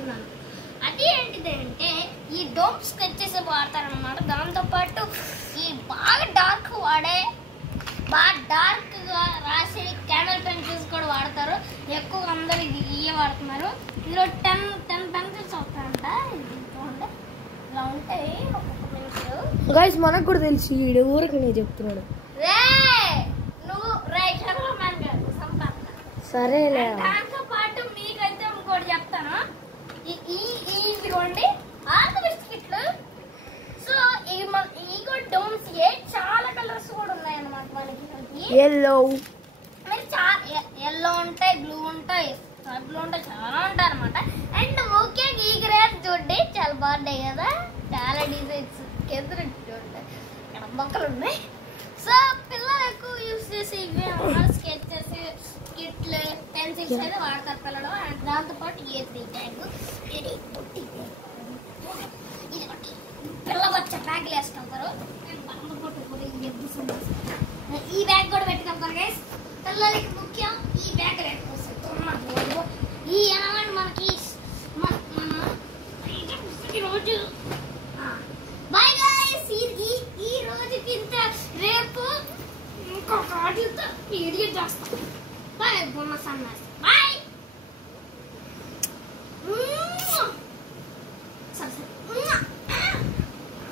చెప్తున్నాను. అది ఏంటిదంటే ఈ డోమ్ స్కెచెస్ వాడతారనమాట. దాంతోపాటు ఈ బాగా డార్క్ రాసి క్యామెల్ పెన్సిల్స్ కూడా వాడతారు. ఎక్కువ అందరు ఇవే వాడుతున్నారు. ఇందులో 10 పెన్సిల్స్ వస్తాయంట. ఇలా ఉంటాయి ఒక్కొక్క పెన్సిల్. గైస్ మనకు కూడా తెలిసి వీడు ఊరికి నేను చెప్తున్నాడు. సరేలే. దాంతో పాటు మీకైతే ఇంకోటి చెప్తాను. ఇదిగోండి ఆర్ట్ బిస్కెట్లు. సో ఈ డోమ్స్ చాలా కలర్స్ కూడా ఉన్నాయి అన్నమాట. మనకి ఎల్లో ఉంటాయి, బ్లూ ఉంటాయి, బ్లూ ఉంటాయి, చాలా ఉంటాయి అనమాట. అండ్ ముఖ్యంగా ఈ గ్రేప్స్ చూడండి చాలా బాగుంటాయి కదా. చాలా డిజైన్స్ ఎదురు చూడండి ఇక్కడ మొక్కలు ఉన్నాయి. సో పిల్లలు ఎక్కువ యూజ్ చేసి ఇవే స్కెచెస్, స్కిట్లు, పెన్సిల్స్ అయితే వాడతారు పిల్లలు. అండ్ దాంతోపాటు ఏ 3 బ్యాగ్, ఇది ఒకటి పిల్లలు వచ్చే బ్యాగ్లు వేసుకుంటారు. ఈ బ్యాగ్ కూడా పెట్టుకుంటారు గైస్. పిల్లలకి ముఖ్యం ఈ బ్యాగ్ పెట్టుకొస్తారు. ఈ అనమాట మనకి ఈరోజు బాయ్ గైస్. ఈ రోజుకి ఇంత. రేపు ఇంకొక ఆడియోతో వీడియో చేస్తాం. బాయ్ బొమ్మ సన్నాసి. బాయ్.